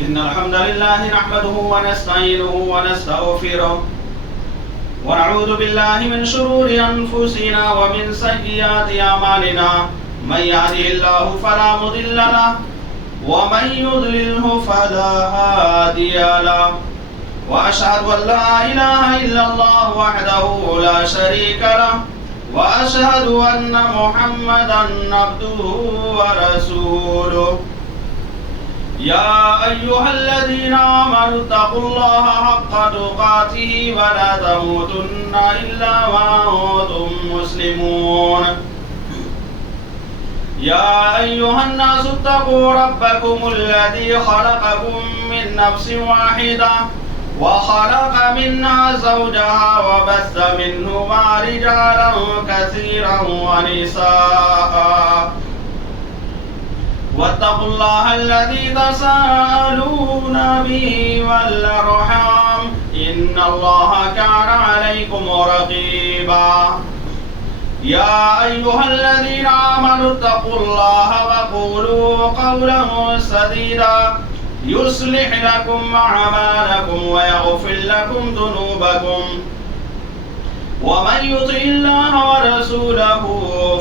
إن الحمد لله نحمده ونستعينه ونستغفره ونعوذ بالله من شرور أنفسنا ومن سيئات أعمالنا من يهده الله فلا مضل له ومن يضلله فلا هادي له وأشهد أن لا إله إلا الله وحده لا شريك له وأشهد أن محمدا عبده ورسوله يا أيها الذين آمنوا اتقوا الله حق تقاته ولا تموتن إلا وأنتم مسلمون يا أيها الناس اتقوا ربكم الذي خلقكم من نفس واحدة وخلق منها زوجها وبث منهما رجالا كثيرا ونساء واتقوا الله الذي تساءلون به والأرحام إن الله كان عليكم رقيبا يا أيها الذين آمنوا اتقوا الله وقولوا قولا سديدا يصلح لكم أعمالكم ويغفر لكم ذنوبكم ومن يطع الله ورسوله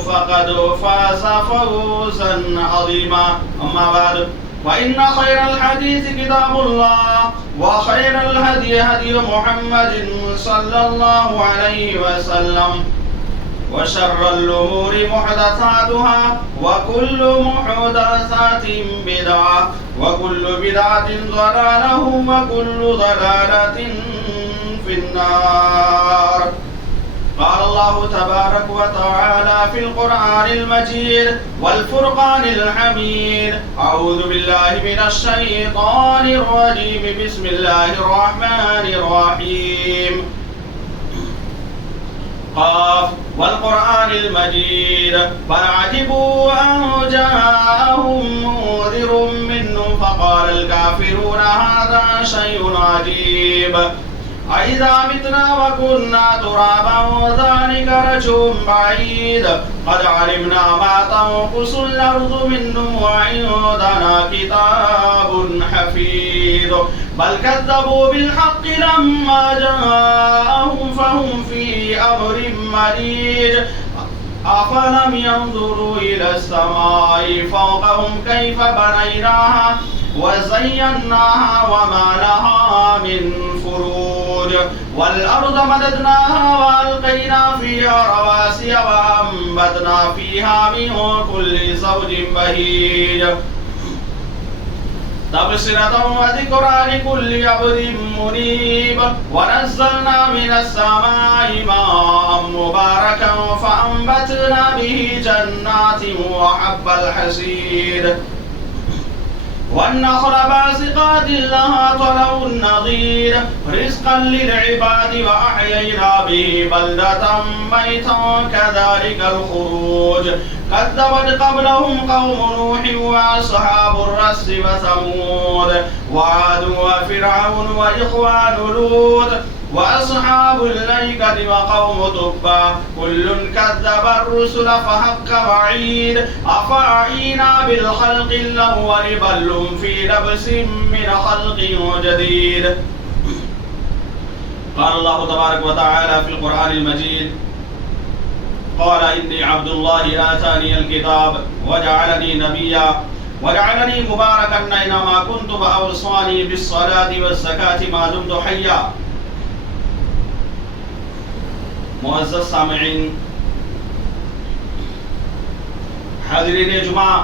فقد فاز فوزا عظيما أما بعد فإن خير الحديث كتاب الله وخير الهدي هدي محمد صلى الله عليه وسلم وشر الأمور محدثاتها وكل محدثات بدعة وكل بدعة ضلالة وكل ضلالة في النار. قال الله تبارك وتعالى في القرآن المجيد والفرقان الحميد أعوذ بالله من الشيطان الرجيم بسم الله الرحمن الرحيم قاف والقرآن المجيد بل عجبوا أن جاءهم منذر منهم فقال الكافرون هذا شيء عجيب أإذا متنا وكنا ترابا ذلك رجع بعيد قد علمنا ما تنقص الأرض منهم وعندنا كتاب حفيظ بل كذبوا بالحق لما جاءهم فهم في أمر مريج أفلم ينظروا إلى السماء فوقهم كيف بنيناها وزيناها وما لها من فروج والأرض مددناها وألقينا فيها رواسي وأنبتنا فيها من كل زوج بهيج تبصرة وذكرى لكل عبد منيب ونزلنا من السماء ماء مباركا فأنبتنا به جنات وحب الحصيد والنخل باسقات لها طلع نضيد رزقا للعباد وأحيينا به بلدة ميتا كذلك الخروج كذبت قبلهم قوم نوح وأصحاب الرس وثمود وعاد وفرعون وإخوان لوط وأصحاب الأيكة وقوم تبع كل كذب الرسل فحق وعيد أفأعينا بالخلق الأول بل هم في لبس من خلق جديد. قال الله تبارك وتعالى في القرآن المجيد قال إني عبد الله آتاني الكتاب وجعلني نبيا وجعلني مباركا أينما كنت وأوصاني بالصلاة والزكاة ما دمت حيا. معزز سامعین، حاضرین جمعہ،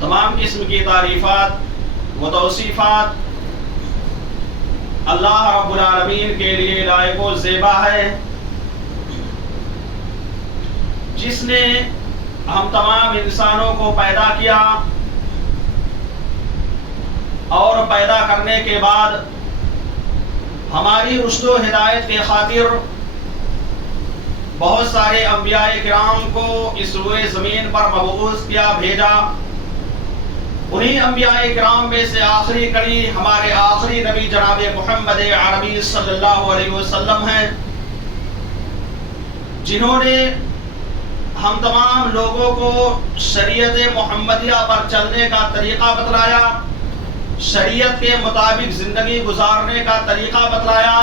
تمام قسم کی تعریفات و توصیفات اللہ رب العالمین کے لیے لائق و زیبا ہے، جس نے ہم تمام انسانوں کو پیدا کیا اور پیدا کرنے کے بعد ہماری رشد و ہدایت کے خاطر بہت سارے انبیاء کرام کو اس روئے زمین پر مبعوث کیا، بھیجا. انہی انبیاء کرام میں سے آخری کڑی ہمارے آخری نبی جناب محمد عربی صلی اللہ علیہ وسلم ہیں، جنہوں نے ہم تمام لوگوں کو شریعت محمدیہ پر چلنے کا طریقہ بتلایا، شریعت کے مطابق زندگی گزارنے کا طریقہ بتلایا،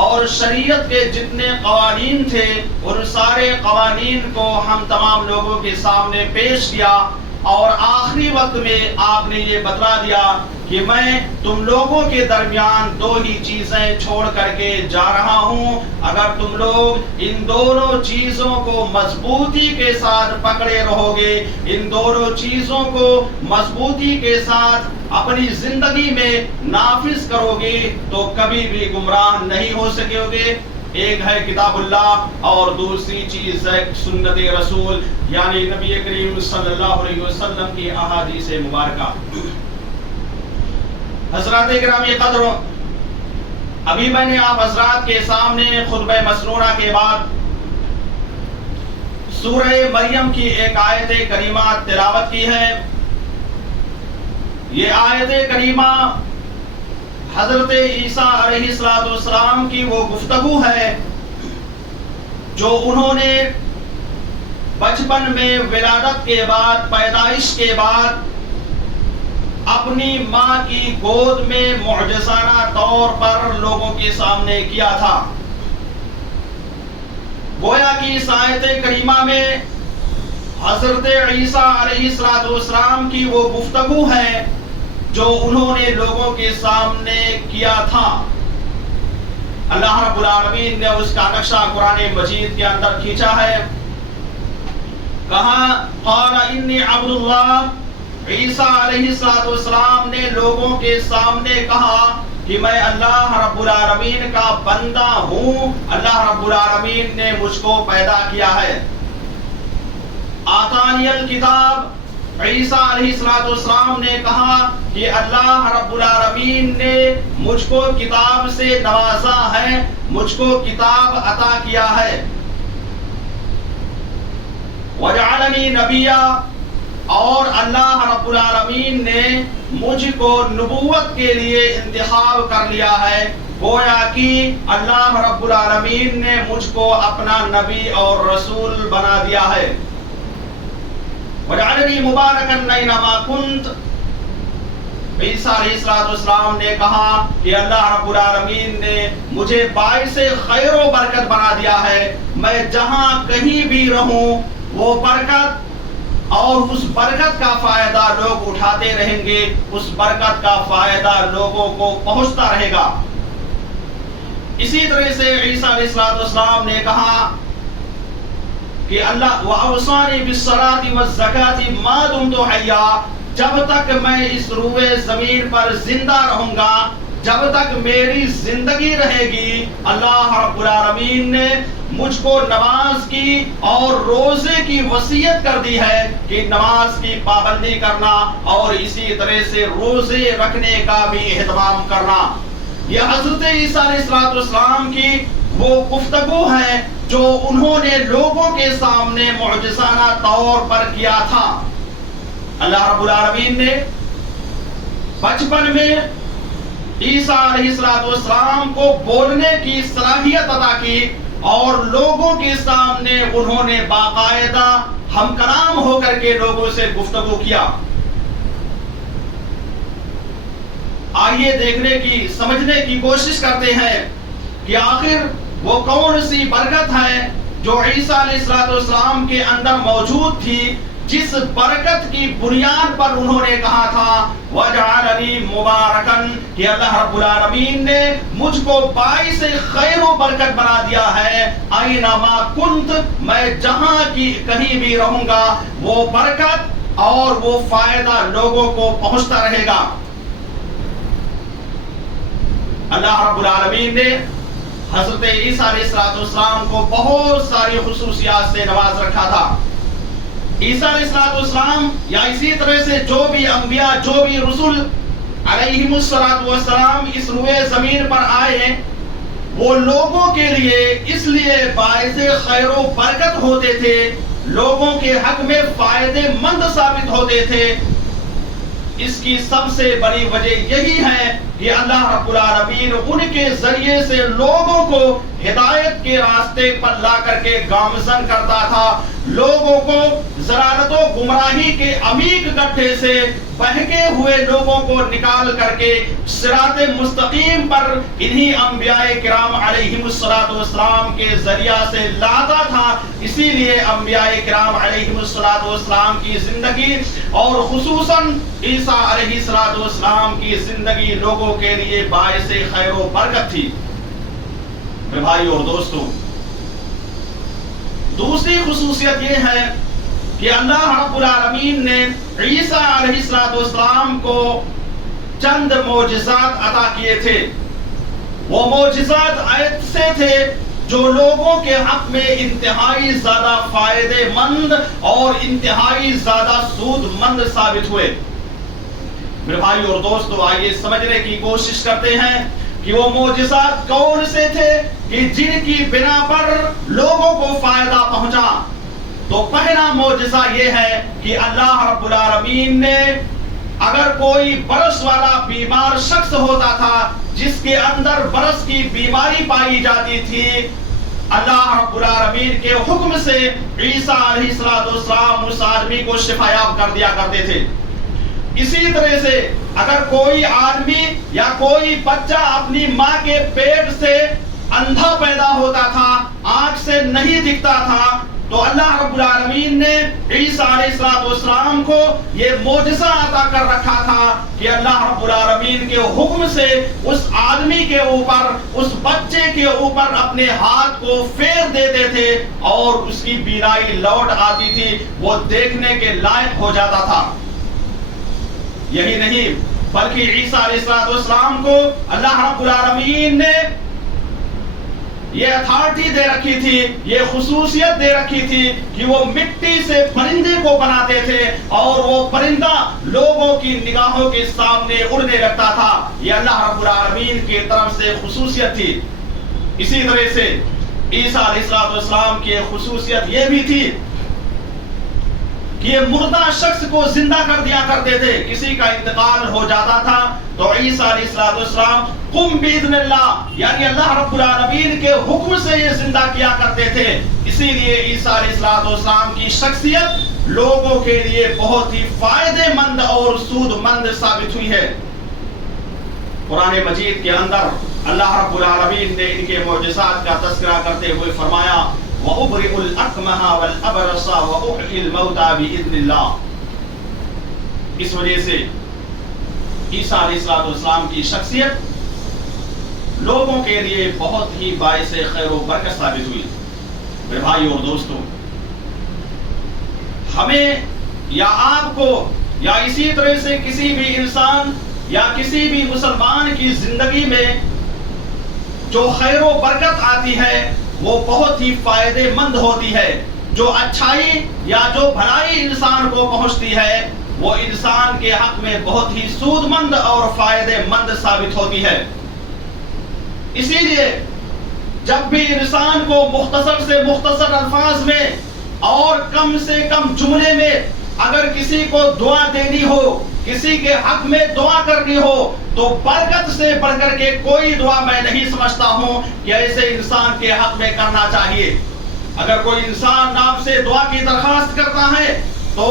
اور شریعت کے جتنے قوانین تھے ان سارے قوانین کو ہم تمام لوگوں کے سامنے پیش کیا، اور آخری وقت میں آپ نے یہ بتلا دیا کہ میں تم لوگوں کے درمیان دو ہی چیزیں چھوڑ کر کے جا رہا ہوں، اگر تم لوگ ان دونوں چیزوں کو مضبوطی کے ساتھ پکڑے رہو گے، ان دونوں چیزوں کو مضبوطی کے ساتھ اپنی زندگی میں نافذ کرو گے تو کبھی بھی گمراہ نہیں ہو سکو گے۔ ایک ہے کتاب اللہ اور دوسری چیز ہے سنت رسول، یعنی نبی کریم صلی اللہ علیہ وسلم کی احادیث مبارکہ۔ حضرات گرامی قدر، ابھی میں نے آپ حضرات کے سامنے خطبہ مسنونہ کے بعد سورہ مریم کی ایک آیت کریمہ تلاوت کی ہے۔ یہ آیت کریمہ حضرت عیسیٰ علیہ السلام کی وہ گفتگو ہے جو انہوں نے بچپن میں ولادت کے بعد، پیدائش کے بعد اپنی ماں کی گود میں معجزانہ طور پر لوگوں کے سامنے کیا تھا۔ گویا کہ اس آیت کریمہ میں حضرت عیسیٰ علیہ السلام کی وہ گفتگو ہے جو انہوں نے لوگوں کے سامنے کیا تھا۔ اللہ رب العالمین نے اس کا نقشہ قرآن مجید کے اندر کھینچا ہے۔ کہا قال انی عبد اللہ، عیسیٰ علیہ السلام نے لوگوں کے سامنے کہا کہ میں اللہ رب العالمین کا بندہ ہوں، اللہ رب العالمین نے مجھ کو پیدا کیا ہے۔ آتانی الکتاب، عیسیٰ علیہ السلام نے کہا کہ اللہ رب العالمین نے مجھ کو کتاب سے نوازا ہے، مجھ کو کتاب عطا کیا ہے۔ وجعلنی نبیا، اور اللہ رب العالمین نے مجھ کو نبوت کے لیے انتخاب کر لیا ہے، گویا کہ اللہ رب العالمین نے مجھ کو اپنا نبی اور رسول بنا دیا ہے۔ وجعلنی مبارکا اینما کنت، عیسیٰ علیہ السلام نے کہا کہ اللہ رب العالمین نے مجھے باعث خیر و برکت بنا دیا ہے، میں جہاں کہیں بھی رہوں وہ برکت اور اس برکت کا فائدہ لوگ اٹھاتے رہیں گے، اس برکت کا فائدہ لوگوں کو پہنچتا رہے گا۔ اسی طرح سے عیسیٰ علیہ السلام نے کہا کہ اللہ وَأَوْصَانِي بِالصَّلَاةِ وَالزَّكَاةِ مَا دُمْتُ حَيًّا، جب تک میں اس روئے زمین پر زندہ رہوں گا، جب تک میری زندگی رہے گی، اللہ رب العالمین نے مجھ کو نماز کی اور روزے کی وصیت کر دی ہے کہ نماز کی پابندی کرنا اور اسی طرح سے روزے رکھنے کا بھی اہتمام کرنا۔ یہ حضرت عیسیٰ علیہ السلام کی وہ گفتگو ہے جو انہوں نے لوگوں کے سامنے معجزانہ طور پر کیا تھا۔ اللہ رب العالمین نے بچپن میں عیسیٰ علیہ السلام کو بولنے کی صلاحیت عطا کی اور لوگوں کے سامنے انہوں نے باقاعدہ ہم کلام ہو کر کے لوگوں سے گفتگو کیا۔ آئیے دیکھنے کی، سمجھنے کی کوشش کرتے ہیں کہ آخر وہ کون سی برکت ہے جو عیسیٰ علیہ السلام کے اندر موجود تھی، جس برکت کی بنیاد پر انہوں نے کہا تھا وَجَعَلَنِي مُبَارَكًا، کہ اللہ رب العالمین نے مجھ کو باعث خیر و برکت بنا دیا ہے، اَيْنَمَا كُنْتَ، میں جہاں کی کہیں بھی رہوں گا وہ برکت اور وہ فائدہ لوگوں کو پہنچتا رہے گا۔ اللہ رب العالمین نے حضرت عیسیٰ علیہ السلام کو بہت ساری خصوصیات سے نواز رکھا تھا۔ عیسیٰ علیہ السلام یا اسی طرح سے جو بھی انبیاء، جو بھی رسول علیہم السلام اس روئے زمین پر آئے، وہ لوگوں کے لیے اس لیے باعث خیر و برکت ہوتے تھے، لوگوں کے حق میں فائدے مند ثابت ہوتے تھے۔ اس کی سب سے بڑی وجہ یہی ہے کہ اللہ رب العالمین ان کے ذریعے سے لوگوں کو ہدایت کے راستے پر لا کر کے گامزن کرتا تھا، لوگوں کو ضلالت و گمراہی کے عمیق گڈھے سے بہکے ہوئے لوگوں کو نکال کر کے صراط مستقیم پر انہی انبیاء کرام علیہم السلام کے ذریعہ سے لاتا تھا. اسی لیے انبیاء کرام علیہم السلام کی زندگی اور خصوصاً عیسیٰ علیہ السلام کی زندگی لوگوں کے لیے باعث خیر و برکت تھی. میرے بھائی اور دوستوں، دوسری خصوصیت یہ ہے کہ اللہ رب العالمین نے عیسیٰ علیہ السلام کو چند معجزات عطا کیے تھے. وہ معجزات ایسے تھے جو لوگوں کے حق میں انتہائی زیادہ فائدے مند اور انتہائی زیادہ سود مند ثابت ہوئے. میرے بھائی اور دوستو، آئیے سمجھنے کی کوشش کرتے ہیں کہ وہ معجزات کون سے تھے کہ جن کی بنا پر لوگوں کو فائدہ پہنچا. تو پہلا معجزہ یہ ہے کہ اللہ رب العالمین نے اگر کوئی برس والا بیمار شخص ہوتا تھا جس کے اندر برس کی بیماری پائی جاتی تھی، اللہ رب العالمین کے حکم سے عیسیٰ علیہ السلام اس آدمی کو شفا یاب کر دیا کرتے تھے. اسی طرح سے اگر کوئی آدمی یا کوئی بچہ اپنی ماں کے پیٹ سے اندھا پیدا ہوتا تھا، آنکھ سے نہیں دکھتا تھا، تو اللہ رب العالمین نے عیسیٰ علیہ السلام کو یہ معجزہ عطا کر رکھا تھا کہ اللہ رب العالمین کے حکم سے اس آدمی کے اوپر، اس بچے کے اوپر اپنے ہاتھ کو پھیر دیتے تھے اور اس کی بینائی لوٹ آتی تھی، وہ دیکھنے کے لائق ہو جاتا تھا. یہی نہیں بلکہ عیسیٰ علیہ السلام کو اللہ رب العالمین نے یہ اتھارٹی دے رکھی تھی، یہ خصوصیت دے رکھی تھی کہ وہ مٹی سے پرندے کو بناتے تھے اور وہ پرندہ لوگوں کی نگاہوں کے سامنے اڑنے لگتا تھا. یہ اللہ رب العالمین کی طرف سے خصوصیت تھی. اسی طرح سے عیسیٰ علیہ السلام کی خصوصیت یہ بھی تھی کہ یہ مردہ شخص کو زندہ کر دیا کرتے تھے. کسی کا انتقال ہو جاتا تھا تو عیسیٰ علیہ السلام قم باذن اللہ، یعنی اللہ رب العالمین کے حکم سے یہ زندہ کیا کرتے تھے. اسی لیے عیسیٰ علیہ السلام کی شخصیت لوگوں کے لیے بہت ہی فائدے مند اور سود مند ثابت ہوئی ہے. قرآن مجید کے اندر اللہ رب العالمین نے ان کے معجزات کا تذکرہ کرتے ہوئے فرمایا وَأُبْرِئُ الْأَكْمَحَ وَالْأَبْرَصَ وَأُحْيِي الْمَوْتَى بِإِذْنِ اللَّهِ. اس وجہ سے عیسیٰ علیہ السلام کی شخصیت لوگوں کے لیے بہت ہی باعث خیر و برکت ثابت ہوئی. میرے بھائی اور دوستوں، ہمیں یا آپ کو یا اسی طرح سے کسی بھی انسان یا کسی بھی مسلمان کی زندگی میں جو خیر و برکت آتی ہے وہ بہت ہی فائدے مند ہوتی ہے. جو اچھائی یا جو بھلائی انسان کو پہنچتی ہے وہ انسان کے حق میں بہت ہی سود مند اور فائدے مند ثابت ہوتی ہے. اسی لیے جب بھی انسان کو مختصر سے مختصر الفاظ میں اور کم سے کم جملے میں اگر کسی کو دعا دینی ہو، کسی کے حق میں دعا کرنی ہو، تو برکت سے بڑھ کر کے کوئی دعا میں نہیں سمجھتا ہوں کہ ایسے انسان کے حق میں کرنا چاہیے. اگر کوئی انسان نام سے دعا کی درخواست کرتا ہے تو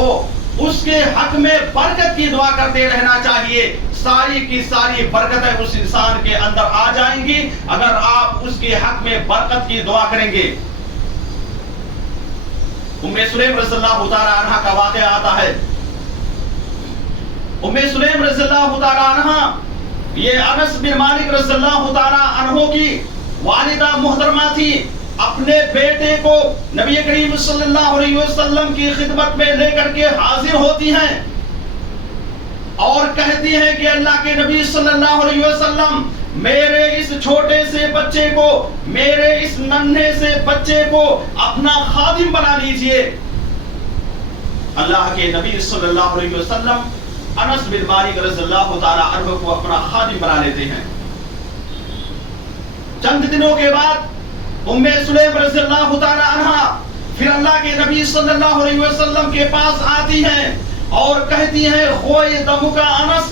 اس کے حق میں برکت کی دعا کرتے رہنا چاہیے. ساری کی ساری برکتیں اس انسان کے اندر آ جائیں گی اگر آپ اس کے حق میں برکت کی دعا کریں گے. ام سلیم رضی اللہ تعالی عنہ کا واقعہ آتا ہے. ام سلیم رضی اللہ تعالی عنہ یہ انس بن مالک رضی اللہ تعالی عنہ کی والدہ محترمہ تھی. اپنے بیٹے کو نبی کریم صلی اللہ علیہ وسلم کی خدمت میں لے کر کے حاضر ہوتی ہیں اور کہتی ہیں کہ اللہ کے نبی صلی اللہ علیہ وسلم میرے اس چھوٹے سے بچے کو، میرے اس ننھے سے بچے کو اپنا خادم بنا لیجئے. اللہ کے نبی صلی اللہ علیہ وسلم انس بن مالک رضی اللہ تعالی عنہ کو اپنا خادم بنا لیتے ہیں. چند دنوں کے بعد ام سلیم رضی اللہ تعالی عنہ پھر اللہ کے نبی صلی اللہ علیہ وسلم کے پاس آتی ہیں اور کہتی ہیں خوئے دمک انس،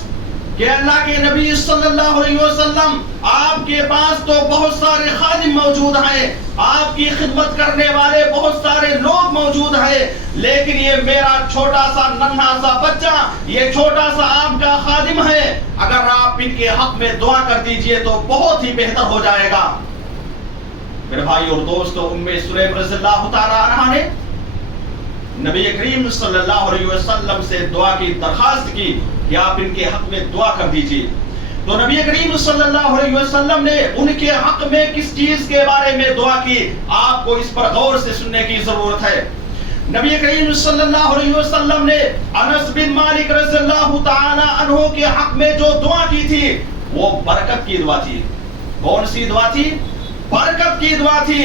کہ اللہ کے نبی صلی اللہ علیہ وسلم آپ کے پاس تو بہت سارے خادم موجود ہیں، آپ کی خدمت کرنے والے بہت سارے لوگ موجود ہیں، لیکن یہ میرا چھوٹا سا ننھا سا بچہ، یہ چھوٹا سا آپ کا خادم ہے، اگر آپ ان کے حق میں دعا کر دیجئے تو بہت ہی بہتر ہو جائے گا۔ میرے بھائی اور دوستو، ام سلیم رضی اللہ تعالی عنہا نے نبی کریم صلی اللہ علیہ وسلم سے دعا کی درخواست کی کہ آپ ان کے حق میں دعا کر دیجئے، تو نبی کریم صلی اللہ علیہ وسلم نے ان کے حق میں کس چیز کے بارے میں دعا کی، آپ کو اس پر غور سے سننے کی ضرورت ہے۔ نبی کریم صلی اللہ علیہ وسلم نے انس بن مالک رضی اللہ تعالی عنہ کے حق میں جو دعا کی تھی وہ برکت کی دعا تھی۔ کون سی دعا تھی؟ برکت کی دعا تھی۔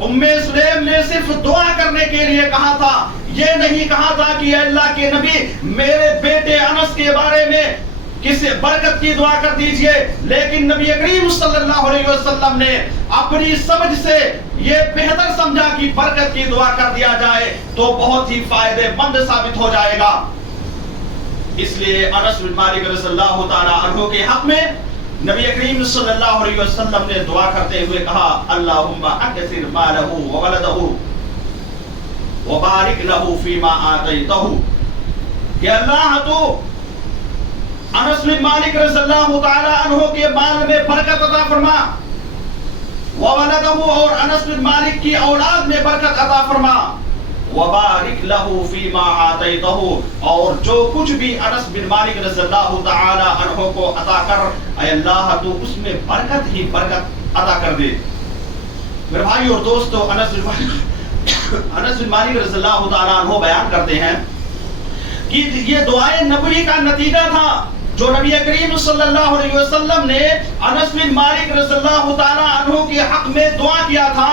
ام سلیم نے صرف دعا کرنے کے لیے کہا تھا، یہ نہیں کہا تھا کہ اللہ کے نبی میرے بیٹے انس کے بارے میں کسی برکت کی دعا کر دیجئے، لیکن نبی کریم صلی اللہ علیہ وسلم نے اپنی سمجھ سے یہ بہتر سمجھا کہ برکت کی دعا کر دیا جائے تو بہت ہی فائدے مند ثابت ہو جائے گا۔ اس لیے انس بن مالک رضی اللہ تعالی عنہ کے حق میں نبی کریم صلی اللہ علیہ وسلم نے دعا کرتے ہوئے کہا، اللہم اکثر مالہ وولدہ وبارک لہ فیما آتیتہ، کہ اللہ تو انس بن مالک رضی اللہ تعالی عنہ کے مال میں برکت عطا فرما، وولدہ اور انس بن مالک کی اولاد میں برکت عطا فرما، وبارک لہ فیما آتیتہ، اور جو کچھ بھی انس بن مالک رضی اللہ تعالی عنہ کو عطا کر، اے اللہ تو اس میں برکت ہی برکت عطا کر دے۔ میرے بھائی اور دوستو، انس بن مالک رضی اللہ تعالی عنہ بیان کرتے ہیں کہ یہ دعائے نبوی کا نتیجہ تھا جو نبی کریم صلی اللہ علیہ وسلم نے انس بن مالک رضی اللہ تعالی عنہ کے حق میں دعا کیا تھا۔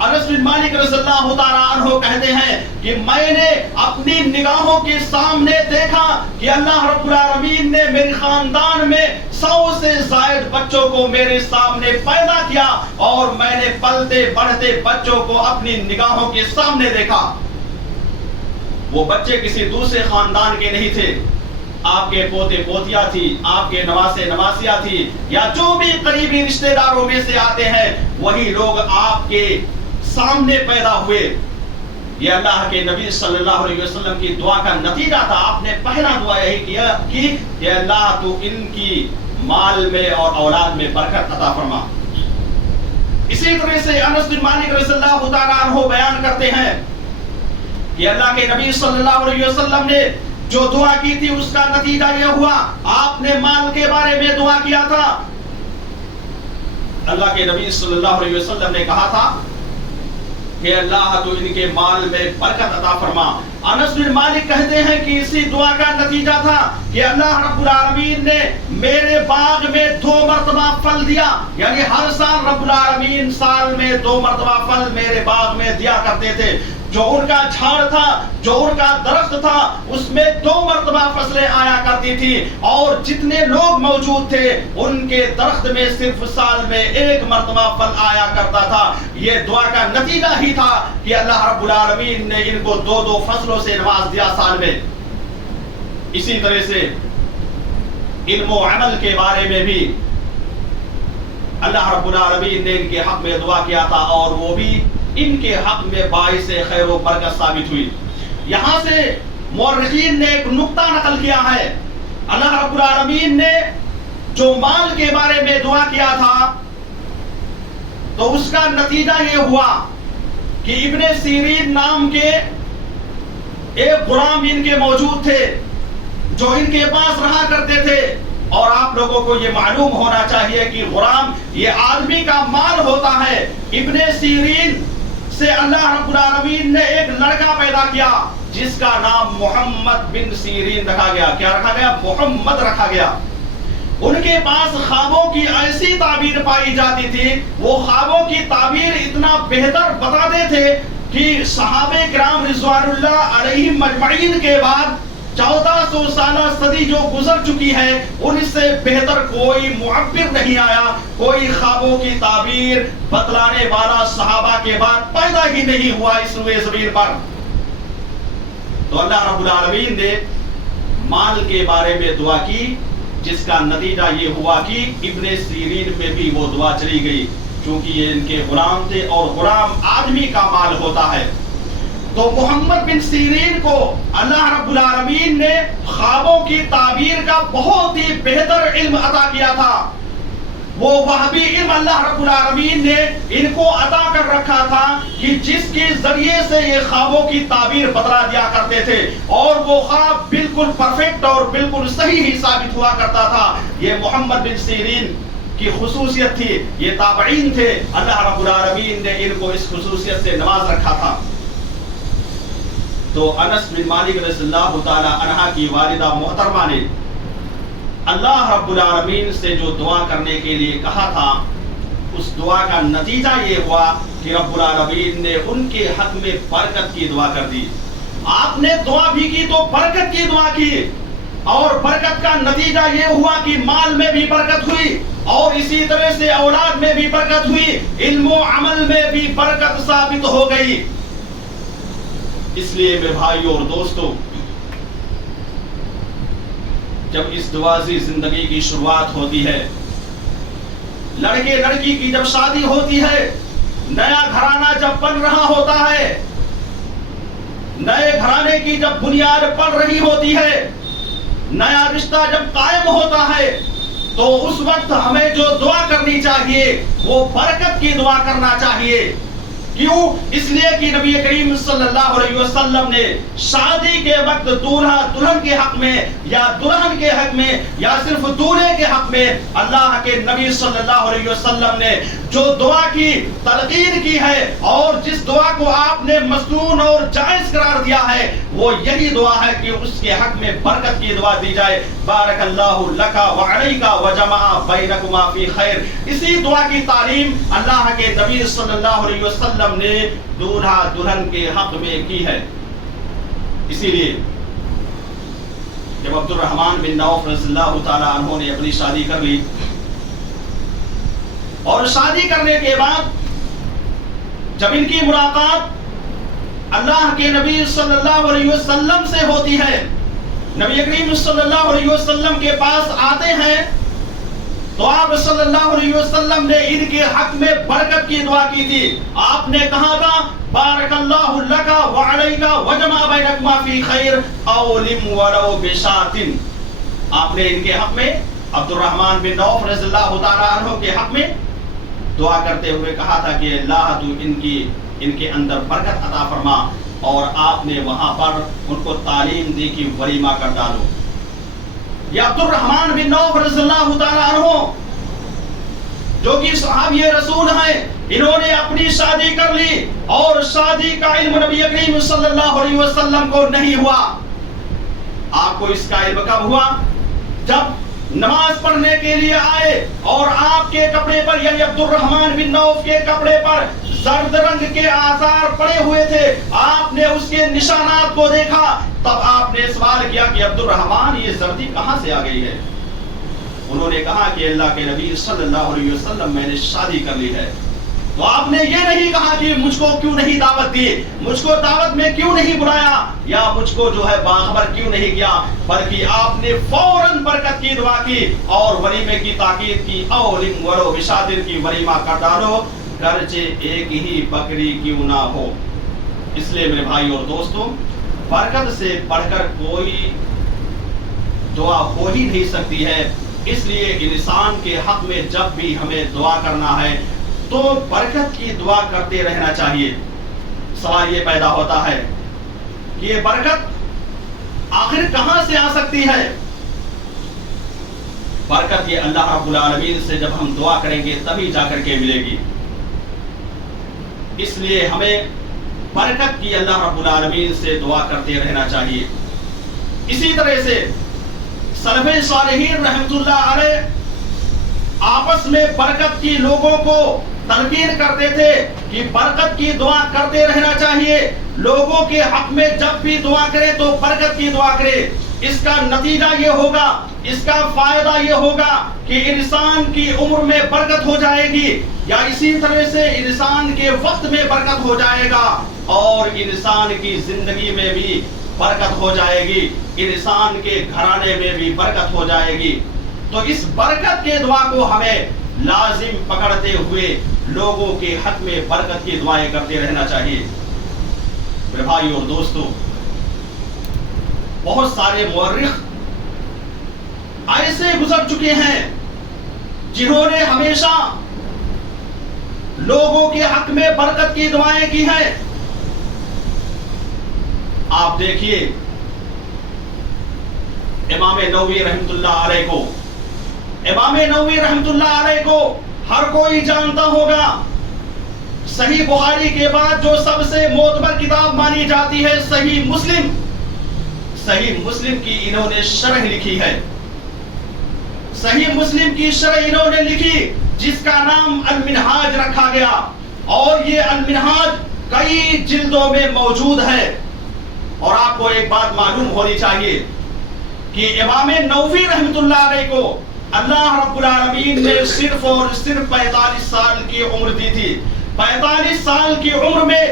انس بن مالک رضی اللہ تعالی عنہ کہتے ہیں کہ میں نے اپنی نگاہوں کے سامنے دیکھا کہ اللہ رب العالمین نے میرے خاندان میں 100 سے زائد بچوں کو میرے سامنے پیدا کیا، اور میں نے پلتے بڑھتے بچوں کو اپنی نگاہوں کے سامنے دیکھا۔ وہ بچے کسی دوسرے خاندان کے نہیں تھے، آپ کے پوتے پوتیاں تھی، آپ کے نواسے نواسیاں تھی، یا جو بھی قریبی رشتہ داروں میں سے آتے ہیں وہی لوگ آپ کے سامنے پیدا ہوئے۔ یہ اللہ کے نبی صلی اللہ علیہ وسلم کی دعا کا نتیجہ تھا۔ آپ نے پہلا دعا یہی کیا کہ اللہ تو ان کی مال میں اور اولاد میں برکت عطا فرما۔ اسی طرح سے انس بن مالک رضی اللہ تعالیٰ عنہ بیان کرتے ہیں کہ اللہ کے نبی صلی اللہ علیہ وسلم نے جو دعا کی تھی اس کا نتیجہ یہ ہوا، آپ نے مال کے بارے میں دعا کیا تھا، اللہ کے نبی صلی اللہ علیہ وسلم نے کہا تھا کہ اللہ تو ان کے مال میں برکت عطا فرما۔ انس بن مالک کہتے ہیں کہ اسی دعا کا نتیجہ تھا کہ اللہ رب العالمین نے میرے باغ میں 2 مرتبہ پھل دیا، یعنی ہر سال رب العالمین سال میں 2 مرتبہ پھل میرے باغ میں دیا کرتے تھے۔ جو ان کا جھاڑ تھا، جو ان کا درخت تھا، اس میں 2 مرتبہ فصلیں آیا کرتی تھی، اور جتنے لوگ موجود تھے ان کے درخت میں صرف سال میں 1 مرتبہ پھل آیا کرتا تھا۔ یہ دعا کا نتیجہ ہی تھا کہ اللہ رب العالمین نے ان کو 2 فصلوں سے نواز دیا سال میں۔ اسی طرح سے علم و عمل کے بارے میں بھی اللہ رب العالمین نے ان کے حق میں دعا کیا تھا، اور وہ بھی ان کے حق میں باعث خیر و برکت ثابت ہوئی۔ یہاں سے مورخین نے ایک نقطہ نقل کیا ہے، اللہ رب العالمین نے جو مال کے بارے میں دعا کیا تھا تو اس کا نتیجہ یہ ہوا کہ ابن سیرین نام کے ایک غلام ان کے موجود تھے جو ان کے پاس رہا کرتے تھے، اور آپ لوگوں کو یہ معلوم ہونا چاہیے کہ غلام یہ آدمی کا مال ہوتا ہے۔ ابن سیرین سے اللہ رب العالمین نے ایک لڑکا پیدا کیا جس کا نام محمد بن سیرین رکھا گیا۔ کیا رکھا گیا؟ محمد رکھا گیا۔ ان کے پاس خوابوں کی ایسی تعبیر پائی جاتی تھی، وہ خوابوں کی تعبیر اتنا بہتر بتاتے تھے کہ صحابہ کرام رضوان اللہ علیہم مجمعین کے بعد 1400 سالہ صدی جو گزر چکی ہے، ان سے بہتر کوئی معبر نہیں آیا، کوئی خوابوں کی تعبیر بتلانے والا صحابہ کے بعد پیدا ہی نہیں ہوا اس روئے زمین پر۔ تو اللہ رب العالمین نے مال کے بارے میں دعا کی جس کا نتیجہ یہ ہوا کہ ابن سیرین میں بھی وہ دعا چلی گئی، چونکہ یہ ان کے غلام تھے اور غلام آدمی کا مال ہوتا ہے۔ تو محمد بن سیرین کو اللہ رب العالمین نے خوابوں کی تعبیر کا بہت ہی بہتر علم عطا کیا تھا۔ وہ وہابی علم اللہ رب العالمین نے ان کو عطا کر رکھا تھا کہ جس کے ذریعے سے یہ خوابوں کی تعبیر بتلا دیا کرتے تھے، اور وہ خواب بالکل پرفیکٹ اور بالکل صحیح ہی ثابت ہوا کرتا تھا۔ یہ محمد بن سیرین کی خصوصیت تھی، یہ تابعین تھے، اللہ رب العالمین نے ان کو اس خصوصیت سے نواز رکھا تھا۔ تو انس بن مالک رضی اللہ تعالی عنہ کی والدہ محترمہ نے اللہ رب العالمین سے جو دعا کرنے کے لیے کہا تھا، اس دعا کا نتیجہ یہ ہوا کہ رب العالمین نے ان کے حق میں برکت کی دعا کر دی۔ آپ نے دعا بھی کی تو برکت کی دعا کی، اور برکت کا نتیجہ یہ ہوا کہ مال میں بھی برکت ہوئی، اور اسی طرح سے اولاد میں بھی برکت ہوئی، علم و عمل میں بھی برکت ثابت ہو گئی۔ اس لیے میرے بھائیوں اور دوستوں، جب اس دوازی زندگی کی شروعات ہوتی ہے، لڑکے لڑکی کی جب شادی ہوتی ہے، نیا گھرانہ جب بن رہا ہوتا ہے، نئے گھرانے کی جب بنیاد پڑ رہی ہوتی ہے، نیا رشتہ جب قائم ہوتا ہے، تو اس وقت ہمیں جو دعا کرنی چاہیے وہ برکت کی دعا کرنا چاہیے۔ کیوں؟ اس لیے کہ نبی کریم صلی اللہ علیہ وسلم نے شادی کے وقت دولہا دلہن کے حق میں یا دلہن کے حق میں یا صرف دولہے کے حق میں اللہ کے نبی صلی اللہ علیہ وسلم نے جو دعا کی تلقین کی ہے، اور جس دعا کو آپ نے مسنون اور جائز قرار دیا ہے، وہ یہی دعا ہے کہ اس کے حق میں برکت کی دعا دی جائے، بارک اللہ لکا وعلیکا وجمع بینکما فی خیر۔ اسی دعا کی تعلیم اللہ کے نبی صلی اللہ علیہ وسلم نے دولہا دلہن کے حق میں کی ہے۔ اسی لیے جب عبد الرحمن بن عوف رضی اللہ تعالی عنہ نے اپنی شادی کر لی، اور شادی کرنے کے بعد جب ان کی ملاقات اللہ کے نبی صلی اللہ علیہ وسلم سے ہوتی ہے، نبی کریم صلی اللہ علیہ وسلم کے پاس آتے ہیں، تو آپ صلی اللہ علیہ وسلم نے ان کے حق میں برکت کی دعا کی تھی۔ آپ نے کہا تھا بارک اللہ لکا وعلیکا وجمع بینکما فی خیر اولم ولو بشات۔ آپ نے ان کے حق میں عبد الرحمن بن عوف رضی اللہ تعالی عنہ کے حق میں دعا کرتے ہوئے کہا تھا کہ اللہ تو ان کے اندر برکت عطا فرما، اور آپ نے وہاں پر ان کو تعلیم دی کہ ولیمہ کر ڈالو۔ یہ عبد الرحمن بن عوف رضی اللہ تعالی عنہ جو کہ صحابی رسول ہیں، انہوں نے اپنی شادی کر لی، اور شادی کا علم نبی کریم صلی اللہ علیہ وسلم کو نہیں ہوا۔ آپ کو اس کا علم کب ہوا؟ جب نماز پڑھنے کے لیے آئے اور آپ کے کپڑے پر، یعنی عبد الرحمن بن عوف کے کپڑے پر زرد رنگ کے آثار پڑے ہوئے تھے، آپ نے اس کے نشانات کو دیکھا، تب آپ نے سوال کیا کہ عبد الرحمن یہ زردی کہاں سے آ گئی ہے؟ انہوں نے کہا کہ اللہ کے نبی صلی اللہ علیہ وسلم میں نے شادی کر لی ہے۔ تو آپ نے یہ نہیں کہا کہ مجھ کو کیوں نہیں دعوت دی، مجھ کو دعوت میں کیوں نہیں بلایا، یا مجھ کو جو ہے باخبر کیوں نہیں کیا، بلکہ آپ نے فوراً برکت کی دعا کی اور ولیمے کی تاکید کی، اولم ولو بشاتر کی ولیمہ کر ڈالو، گرچہ ایک ہی بکری کیوں نہ ہو۔ اس لیے میرے بھائی اور دوستوں، برکت سے بڑھ کر کوئی دعا ہو ہی نہیں سکتی ہے۔ اس لیے انسان کے حق میں جب بھی ہمیں دعا کرنا ہے تو برکت کی دعا کرتے رہنا چاہیے۔ سوال یہ پیدا ہوتا ہے کہ یہ برکت آخر کہاں سے آ سکتی ہے؟ برکت یہ اللہ رب العالمین سے جب ہم دعا کریں گے تبھی جا کر کے ملے گی۔ اس لیے ہمیں برکت کی اللہ رب العالمین سے دعا کرتے رہنا چاہیے۔ اسی طرح سے سلف صالحین رحمت اللہ علیہ آپس میں برکت کی لوگوں کو تلقین کرتے تھے کہ برکت کی دعا کرتے رہنا چاہیے، لوگوں کے حق میں جب بھی دعا کرے تو برکت کی دعا کرے۔ اس کا نتیجہ یہ ہوگا، اس کا فائدہ یہ ہوگا کہ انسان کی عمر میں برکت ہو جائے گی، یا اسی طرح سے انسان کے وقت میں برکت ہو جائے گا، اور انسان کی زندگی میں بھی برکت ہو جائے گی، انسان کے گھرانے میں بھی برکت ہو جائے گی۔ تو اس برکت کے دعا کو ہمیں لازم پکڑتے ہوئے لوگوں کے حق میں برکت کی دعائیں کرتے رہنا چاہیے۔ میرے بھائی اور دوستو، بہت سارے مورخ ایسے گزر چکے ہیں جنہوں نے ہمیشہ لوگوں کے حق میں برکت کی دعائیں کی ہیں۔ آپ دیکھیے امام نووی رحمت اللہ علیہ کو، امام نووی رحمت اللہ علیہ کو ہر کوئی جانتا ہوگا۔ صحیح بخاری کے بعد جو سب سے معتبر کتاب مانی جاتی ہے صحیح مسلم، صحیح مسلم کی انہوں نے شرح لکھی ہے۔ صحیح مسلم کی شرح انہوں نے لکھی جس کا نام المنہاج رکھا گیا، اور یہ المنہاج کئی جلدوں میں موجود ہے۔ اور آپ کو ایک بات معلوم ہونی چاہیے کہ امام نووی رحمت اللہ علیہ کو اللہ رب العالمین نے صرف اور صرف 45 سال کی عمر دی تھی۔ 45 سال کی عمر میں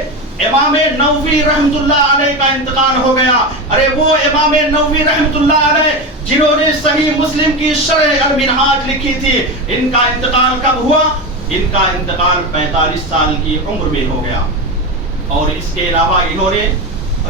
امام نووی رحمت اللہ علیہ کا انتقال ہو گیا۔ ارے وہ امام نووی رحمت اللہ علیہ جنہوں نے صحیح مسلم کی شرح المنہاج لکھی تھی، ان کا انتقال کب ہوا؟ ان کا انتقال 45 سال کی عمر میں ہو گیا۔ اور اس کے علاوہ انہوں نے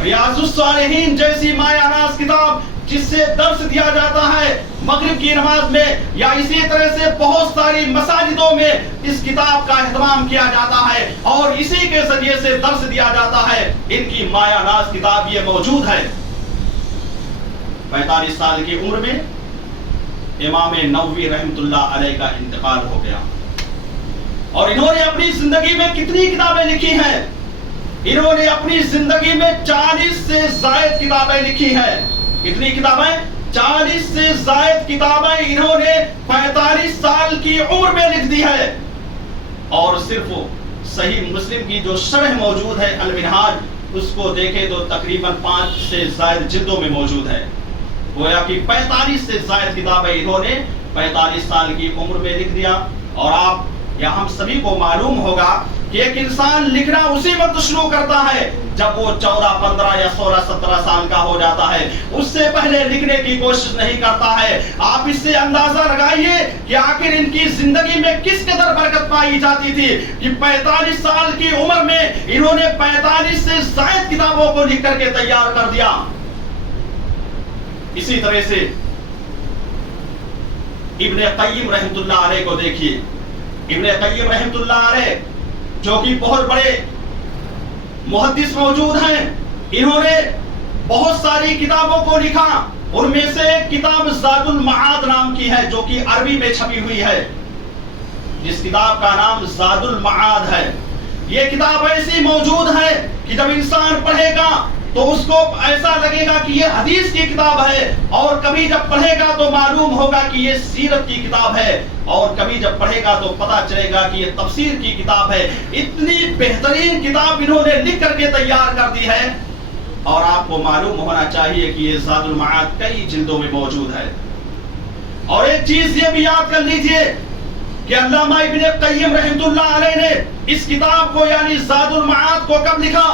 ریاض الصالحین جیسی مایہ ناز کتاب جس سے درس دیا جاتا ہے مغرب کی نماز میں، یا اسی طرح سے بہت ساری مساجدوں میں اس کتاب کا اہتمام کیا جاتا ہے اور اسی کے ذریعے سے درس دیا جاتا ہے، ان کی مایہ ناز کتاب یہ موجود ہے۔ 45 سال کی عمر میں امام نووی رحمت اللہ علیہ کا انتقال ہو گیا، اور انہوں نے اپنی زندگی میں کتنی کتابیں لکھی ہیں؟ انہوں نے اپنی زندگی میں 40 سے زائد کتابیں لکھی ہیں۔ کتنی کتابیں؟ 40 سے زائد کتابیں انہوں نے 45 سال کی عمر میں لکھ دی ہے۔ اور صرف صحیح مسلم کی جو شرح موجود ہے المنہاج، اس کو دیکھیں تو تقریباً 5 سے زائد جلدوں میں موجود ہے۔ گویا کہ 45 سے زائد کتابیں انہوں نے 45 سال کی عمر میں لکھ دیا۔ اور آپ یا ہم سبھی کو معلوم ہوگا کہ ایک انسان لکھنا اسی وقت شروع کرتا ہے جب وہ 14 15 یا 16 17 سال کا ہو جاتا ہے، اس سے پہلے لکھنے کی کوشش نہیں کرتا ہے۔ آپ اس سے اندازہ لگائیے کہ آخر ان کی زندگی میں کس قدر برکت پائی جاتی تھی کہ 45 سال کی عمر میں انہوں نے 45 سے زائد کتابوں کو لکھ کر کے تیار کر دیا۔ اسی طرح سے ابن قیم رحمت اللہ علیہ کو دیکھیے۔ ابن قیم رحمت اللہ علیہ جو کہ بہت بڑے محدث موجود ہیں، انہوں نے بہت ساری کتابوں کو لکھا۔ ان میں سے ایک کتاب زاد المعاد نام کی ہے جو کہ عربی میں چھپی ہوئی ہے، جس کتاب کا نام زاد المعاد ہے۔ یہ کتاب ایسی موجود ہے کہ جب انسان پڑھے گا تو اس کو ایسا لگے گا کہ یہ حدیث کی کتاب ہے، اور کبھی جب پڑھے گا تو معلوم ہوگا کہ یہ سیرت کی کتاب ہے، اور کبھی جب پڑھے گا تو پتہ چلے گا کہ یہ تفسیر کی کتاب ہے۔ اتنی بہترین کتاب انہوں نے لکھ کر کے تیار کر دی ہے، اور آپ کو معلوم ہونا چاہیے کہ یہ زاد المعاد کئی جلدوں میں موجود ہے۔ اور ایک چیز یہ بھی یاد کر لیجئے کہ علامہ ابن قیم رحمت اللہ علیہ نے اس کتاب کو یعنی زاد المعاد کو کب لکھا؟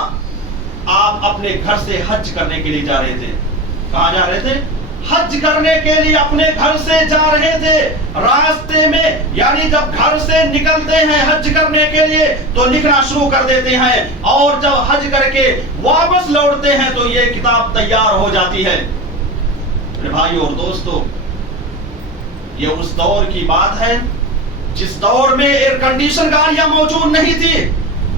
آپ اپنے گھر سے حج کرنے کے لیے جا رہے تھے۔ کہاں جا رہے تھے؟ حج کرنے کے لیے اپنے گھر سے جا رہے تھے۔ راستے میں یعنی جب گھر سے نکلتے ہیں حج کرنے کے لیے تو لکھنا شروع کر دیتے ہیں، اور جب حج کر کے واپس لوٹتے ہیں تو یہ کتاب تیار ہو جاتی ہے۔ میرے بھائی اور دوستو، یہ اس دور کی بات ہے جس دور میں ایئر کنڈیشن گاڑیاں موجود نہیں تھی،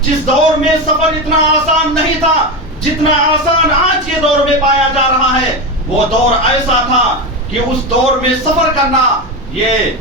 جس دور میں سفر اتنا آسان نہیں تھا جتنا آسان آج کے دور میں پایا جا رہا ہے۔ وہ دور ایسا تھا کہ اس دور میں سفر کرنا یہ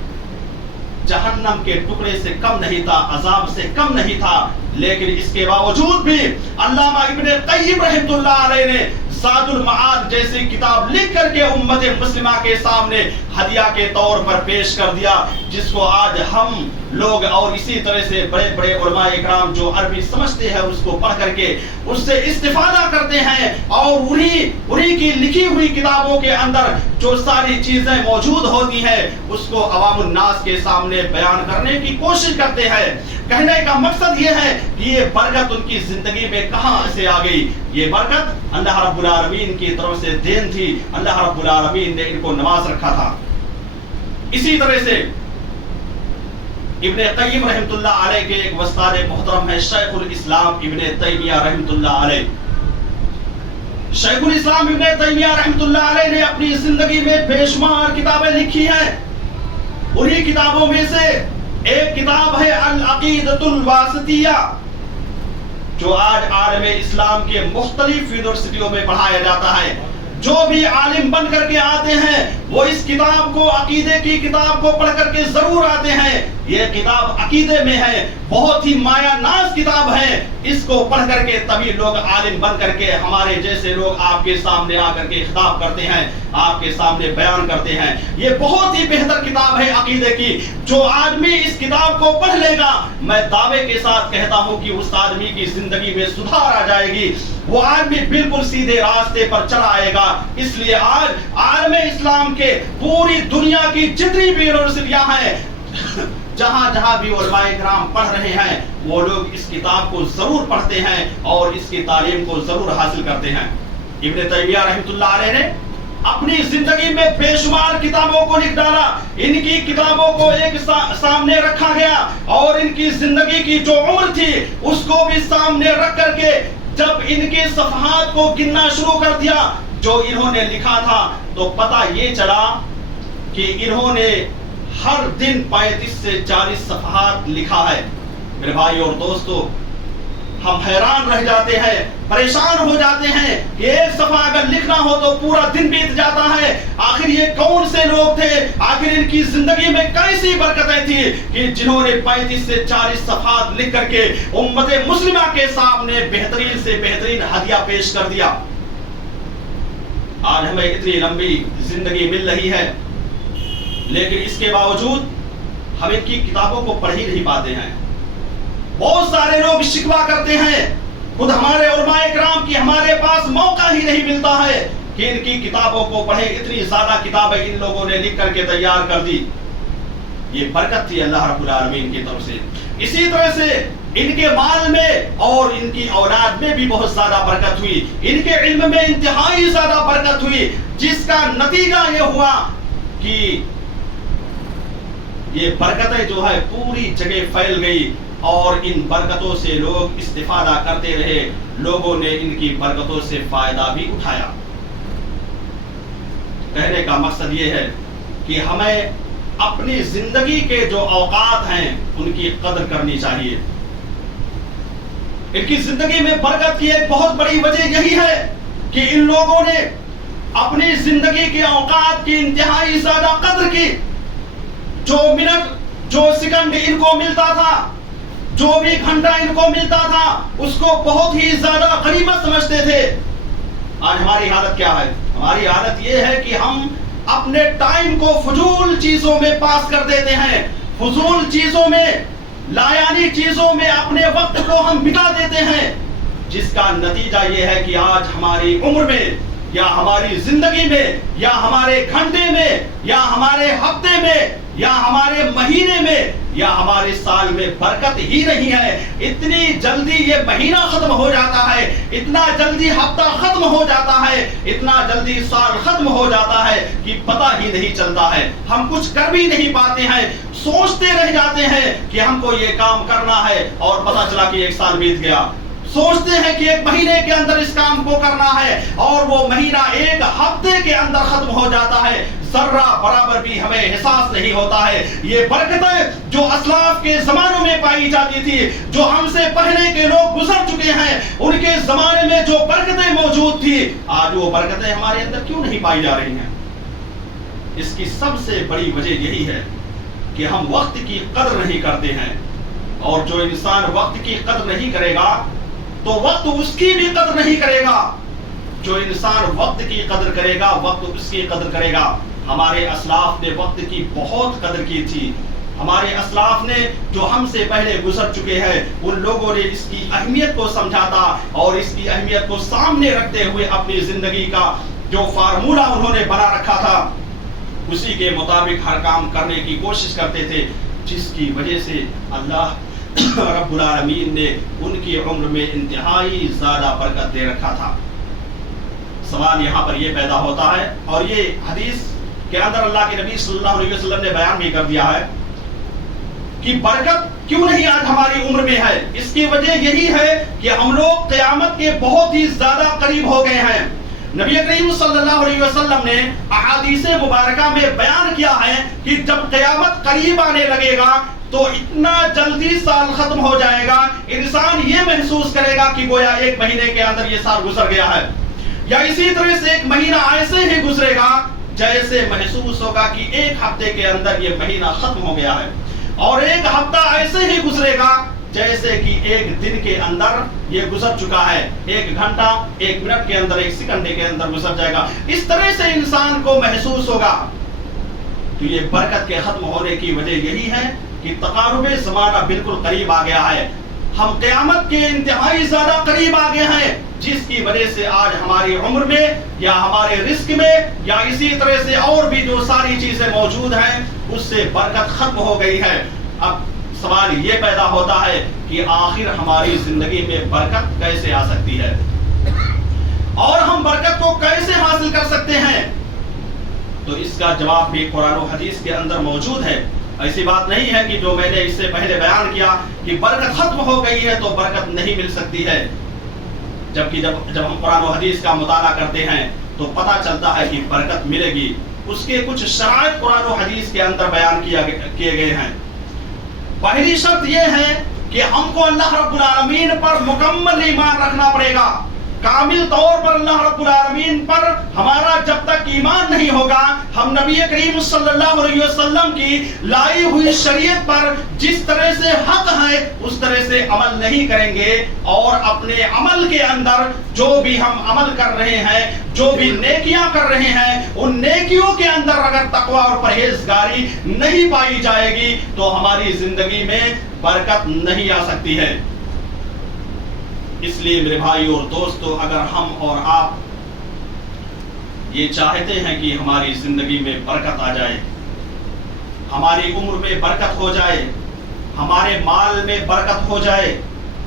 جہنم کے ٹکڑے سے کم نہیں تھا، عذاب سے کم نہیں تھا، لیکن اس کے باوجود بھی علامہ ابن قیم رحمت اللہ علیہ نے زاد المعاد جیسی کتاب لکھ کر کے امت مسلمہ کے سامنے ہدیہ کے طور پر پیش کر دیا، جس کو آج ہم لوگ اور اسی طرح سے بڑے بڑے علماء اکرام جو عربی سمجھتے ہیں اس کو پڑھ کر کے اس سے استفادہ کرتے ہیں، اور انہی کی لکھی ہوئی کتابوں کے اندر جو ساری چیزیں موجود ہوتی ہیں اس کو عوام الناس کے سامنے بیان کرنے کی کوشش کرتے ہیں۔ کہنے کا مقصد یہ ہے کہ یہ برکت ان کی زندگی میں کہاں سے آ گئی؟ یہ برکت اللہ رب العالمین کی طرف سے دین تھی، اللہ رب العالمین نے ان کو نواز رکھا تھا۔ اسی طرح سے ابن قیم رحمۃ اللہ علیہ کے ایک استاد محترم ہے شیخ الاسلام ابن تیمیہ رحمۃ اللہ علیہ. شیخ الاسلام ابن تیمیہ رحمۃ اللہ علیہ نے اپنی زندگی میں بے شمار کتابیں لکھی ہیں. انہی کتابوں میں سے ایک کتاب ہے العقیدۃ الواسطیہ، جو آج عالم اسلام کے مختلف یونیورسٹیوں میں پڑھایا جاتا ہے. جو بھی عالم بن کر کے آتے ہیں وہ اس کتاب کو، عقیدے کی کتاب کو پڑھ کر کے ضرور آتے ہیں. یہ کتاب عقیدے میں ہے، بہت ہی مایا ناز کتاب ہے. اس کو پڑھ کر کے تبھی لوگ عالم بن کر کے ہمارے جیسے لوگ آپ کے سامنے آ کر کے خطاب کرتے ہیں، آپ کے سامنے بیان کرتے ہیں. یہ بہت ہی بہتر کتاب ہے عقیدے کی. جو آدمی اس کتاب کو پڑھ لے گا، میں دعوے کے ساتھ کہتا ہوں کہ اس آدمی کی زندگی میں سدھار آ جائے گی. وہ آدمی بالکل سیدھے راستے پر چلا آئے گا. اس لیے آج عالم اسلام کے پوری دنیا کی جتنی بھی یونیورسٹیاں ہیں، جہاں جہاں بھی علماء کرام پڑھ رہے ہیں، وہ لوگ اس کتاب کو ضرور پڑھتے ہیں اور اس کی تعلیم کو ضرور حاصل کرتے ہیں. ابن تیمیہ رحمۃ اللہ علیہ نے اپنی زندگی میں بے شمار کتابوں کو لکھ ڈالا. ان کی کتابوں کو ایک سامنے رکھا گیا اور ان کی زندگی کی جو عمر تھی اس کو بھی سامنے رکھ کر کے جب ان کے صفحات کو گننا شروع کر دیا جو انہوں نے لکھا تھا، تو پتہ یہ چلا کہ انہوں نے ہر دن 35 سے 40 صفحات لکھا ہے. میرے بھائی اور دوستو، ہم حیران رہ جاتے ہیں، پریشان ہو جاتے ہیں کہ ایک صفحہ اگر لکھنا ہو تو پورا دن بیت جاتا ہے. آخر یہ کون سے لوگ تھے؟ آخر ان کی زندگی میں کیسی برکتیں تھی کہ جنہوں نے 35 سے 40 صفحات لکھ کر کے امت مسلمہ کے سامنے بہترین سے بہترین ہدیہ پیش کر دیا. آج ہمیں اتنی لمبی زندگی مل رہی ہے، لیکن اس کے باوجود ہم ان کی کتابوں کو پڑھ ہی نہیں پاتے ہیں. بہت سارے لوگ شکوہ کرتے ہیں، خود ہمارے علماء کرام کی ہمارے پاس موقع ہی نہیں ملتا ہے کہ ان کی کتابوں کو پڑھیں. اتنی زیادہ کتابیں ان لوگوں نے لکھ کر کے تیار کر دی. یہ برکت تھی اللہ رب العالمین کی طرف سے. اسی طرح سے ان کے مال میں اور ان کی اولاد میں بھی بہت زیادہ برکت ہوئی. ان کے علم میں انتہائی زیادہ برکت ہوئی، جس کا نتیجہ یہ ہوا کہ یہ برکتیں جو ہے پوری جگہ پھیل گئی اور ان برکتوں سے لوگ استفادہ کرتے رہے. لوگوں نے ان کی برکتوں سے فائدہ بھی اٹھایا. کہنے کا مقصد یہ ہے کہ ہمیں اپنی زندگی کے جو اوقات ہیں ان کی قدر کرنی چاہیے. ان کی زندگی میں برکت کی ایک بہت بڑی وجہ یہی ہے کہ ان لوگوں نے اپنی زندگی کے اوقات کی انتہائی زیادہ قدر کی. جو منٹ، جو سیکنڈ ان کو ملتا تھا، جو بھی گھنٹہ ان کو ملتا تھا، اس کو بہت ہی زیادہ غنیمت سمجھتے تھے. آج ہماری حالت کیا ہے؟ ہماری حالت یہ ہے کہ ہم اپنے ٹائم کو فضول چیزوں میں پاس کر دیتے ہیں، فضول چیزوں میں، لایانی چیزوں میں اپنے وقت کو ہم بتا دیتے ہیں، جس کا نتیجہ یہ ہے کہ آج ہماری عمر میں یا ہماری زندگی میں یا ہمارے گھنٹے میں یا ہمارے ہفتے میں یا ہمارے مہینے میں یا ہمارے سال میں برکت ہی نہیں ہے. اتنی جلدی یہ مہینہ ختم ہو جاتا ہے، اتنا جلدی ہفتہ ختم ہو جاتا ہے، اتنا جلدی سال ختم ہو جاتا ہے کہ پتہ ہی نہیں چلتا ہے. ہم کچھ کر بھی نہیں پاتے ہیں، سوچتے رہ جاتے ہیں کہ ہم کو یہ کام کرنا ہے اور پتہ چلا کہ ایک سال بیت گیا. سوچتے ہیں کہ ایک مہینے کے اندر اس کام کو کرنا ہے اور وہ مہینہ ایک ہفتے کے اندر ختم ہو جاتا ہے. ذرہ برابر بھی ہمیں احساس نہیں ہوتا ہے. یہ برکتیں جو اسلاف کے زمانوں میں پائی جاتی تھی، جو ہم سے پہلے کے لوگ گزر چکے ہیں، ان کے زمانے میں جو برکتیں موجود تھی، آج وہ برکتیں ہمارے اندر کیوں نہیں پائی جا رہی ہیں؟ اس کی سب سے بڑی وجہ یہی ہے کہ ہم وقت کی قدر نہیں کرتے ہیں. اور جو انسان وقت کی قدر نہیں کرے گا تو وقت اس کی بھی قدر نہیں کرے گا. جو انسان وقت کی قدر کرے گا وقت اس کی قدر کرے گا. ہمارے اسلاف نے وقت کی بہت قدر کی تھی. ہمارے اسلاف نے جو ہم سے پہلے گزر چکے ہیں، ان لوگوں نے اس کی اہمیت کو سمجھا تھا اور اس کی اہمیت کو سامنے رکھتے ہوئے اپنی زندگی کا جو فارمولہ انہوں نے بنا رکھا تھا اسی کے مطابق ہر کام کرنے کی کوشش کرتے تھے، جس کی وجہ سے اللہ رب العالمین نے ان کی عمر میں انتہائی زیادہ برکت دے رکھا تھا. سوال یہاں پر یہ پیدا ہوتا ہے اور یہ حدیث کے اندر اللہ کے نبی صلی اللہ علیہ وسلم نے بیان بھی کر دیا ہے کہ برکت کیوں نہیں آج ہماری عمر میں ہے. اس کی وجہ یہی ہے کہ ہم لوگ قیامت کے بہت ہی زیادہ قریب ہو گئے ہیں. نبی کریم صلی اللہ علیہ وسلم نے احادیث مبارکہ میں بیان کیا ہے کہ جب قیامت قریب آنے لگے گا تو اتنا جلدی سال ختم ہو جائے گا, انسان یہ محسوس کرے گا کہ گویا ایک مہینے کے اندر یہ سال گزر گیا ہے, یا اسی طرح سے ایک مہینہ ایسے ہی گزرے گا جیسے محسوس ہوگا کہ ایک ہفتے کے اندر یہ مہینہ ختم ہو گیا ہے, اور ایک ہفتہ ایسے ہی گزرے گا جیسے کہ ایک دن کے اندر یہ گزر چکا ہے, ایک گھنٹہ ایک منٹ کے اندر, ایک سیکنڈ کے اندر گزر جائے گا. اس طرح سے انسان کو محسوس ہوگا. تو یہ برکت کے ختم ہونے کی وجہ یہی ہے کہ تقارب زمانہ بالکل قریب آ گیا ہے, ہم قیامت کے انتہائی زیادہ قریب آ گئے ہیں, جس کی وجہ سے آج ہماری عمر میں یا ہمارے رزق میں یا اسی طرح سے اور بھی جو ساری چیزیں موجود ہیں اس سے برکت ختم ہو گئی ہے. اب سوال یہ پیدا ہوتا ہے کہ آخر ہماری زندگی میں برکت کیسے آ سکتی ہے اور ہم برکت کو کیسے حاصل کر سکتے ہیں؟ تو اس کا جواب بھی قرآن و حدیث کے اندر موجود ہے. ایسی بات نہیں ہے کہ جو میں نے اس سے پہلے بیان کیا کہ برکت ختم ہو گئی ہے تو برکت نہیں مل سکتی ہے, جبکہ جب ہم قرآن و حدیث کا مطالعہ کرتے ہیں تو پتہ چلتا ہے کہ برکت ملے گی. اس کے کچھ شرائط قرآن و حدیث کے اندر بیان کیے گئے ہیں. پہلی شرط یہ ہے کہ ہم کو اللہ رب العالمین پر مکمل ایمان رکھنا پڑے گا. کامل طور پر اللہ رب العالمین پر ہمارا جب تک ایمان نہیں ہوگا, ہم نبی کریم صلی اللہ علیہ وسلم کی لائی ہوئی شریعت پر جس طرح سے حق ہے اس طرح سے عمل نہیں کریں گے, اور اپنے عمل کے اندر جو بھی ہم عمل کر رہے ہیں, جو بھی نیکیاں کر رہے ہیں, ان نیکیوں کے اندر اگر تقوی اور پرہیزگاری نہیں پائی جائے گی تو ہماری زندگی میں برکت نہیں آ سکتی ہے. اس لیے میرے بھائی اور دوستو, اگر ہم اور آپ یہ چاہتے ہیں کہ ہماری زندگی میں برکت آ جائے, ہماری عمر میں برکت ہو جائے, ہمارے مال میں برکت ہو جائے,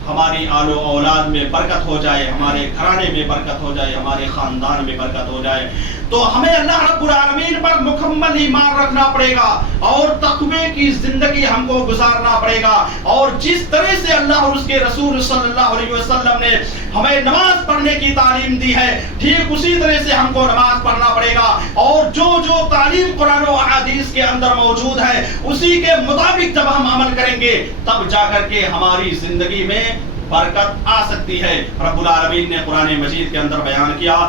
ہماری آل و اولاد میں برکت ہو جائے, ہمارے گھرانے میں برکت ہو جائے, ہمارے خاندان میں برکت ہو جائے, تو ہمیں اللہ رب العالمین پر مکمل ایمان رکھنا پڑے گا اور تقوی کی زندگی ہم کو گزارنا پڑے گا. اور جس طرح سے اللہ اور اس کے رسول صلی اللہ علیہ وسلم نے ہمیں نماز پڑھنے کی تعلیم دی ہے, ٹھیک اسی طرح سے ہم کو نماز پڑھنا پڑے گا, اور جو تعلیم قرآن و احادیث کے اندر موجود ہے اسی کے مطابق جب ہم عمل کریں گے تب جا کر کے ہماری زندگی میں برکت آ سکتی ہے. رب العالمین نے قرآن مجید کے اندر بیان کیا,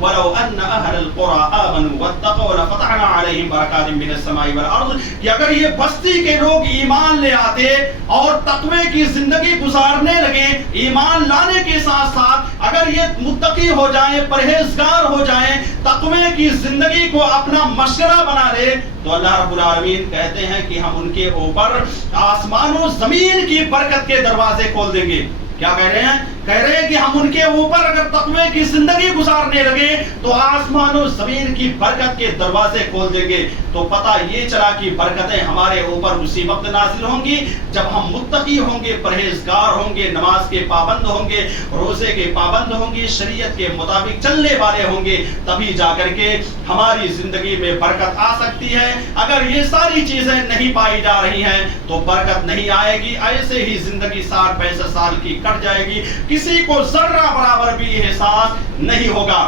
وَلَوْ أَنَّ أَهْلَ الْقُرَىٰ آمَنُوا وَاتَّقَوْا لَفَتَحْنَا عَلَيْهِمْ بَرَكَاتٍ مِّنَ السَّمَاءِ وَالْأَرْضِ, کہ اگر یہ بستی کے لوگ ایمان لے آتے اور تقوی کی زندگی گزارنے لگے, ایمان لانے کے ساتھ ساتھ اگر یہ متقی ہو جائیں, پرہیزگار ہو جائیں, تقوی کی زندگی کو اپنا مشغلہ بنا لے, تو اللہ رب العالمین کہتے ہیں کہ ہم ان کے اوپر آسمان و زمین کی برکت کے دروازے کھول دیں گے. کیا کہہ رہے ہیں؟ کہہ رہے ہیں کہ ہم ان کے اوپر اگر تقوی کی زندگی گزارنے لگے تو آسمان و زمین کی برکت کے دروازے کھول دیں گے. تو پتہ یہ چلا کہ برکتیں ہمارے اوپر اسی وقت نازل ہوں گی جب ہم متقی ہوں گے, پرہیزگار ہوں گے, نماز کے پابند ہوں گے, روزے کے پابند ہوں گے, شریعت کے مطابق چلنے والے ہوں گے, تبھی جا کر کے ہماری زندگی میں برکت آ سکتی ہے. اگر یہ ساری چیزیں نہیں پائی جا رہی ہیں تو برکت نہیں آئے گی. ایسے ہی زندگی 60-65 سال کی کٹ جائے گی, کسی کو ذرہ برابر بھی احساس نہیں ہوگا.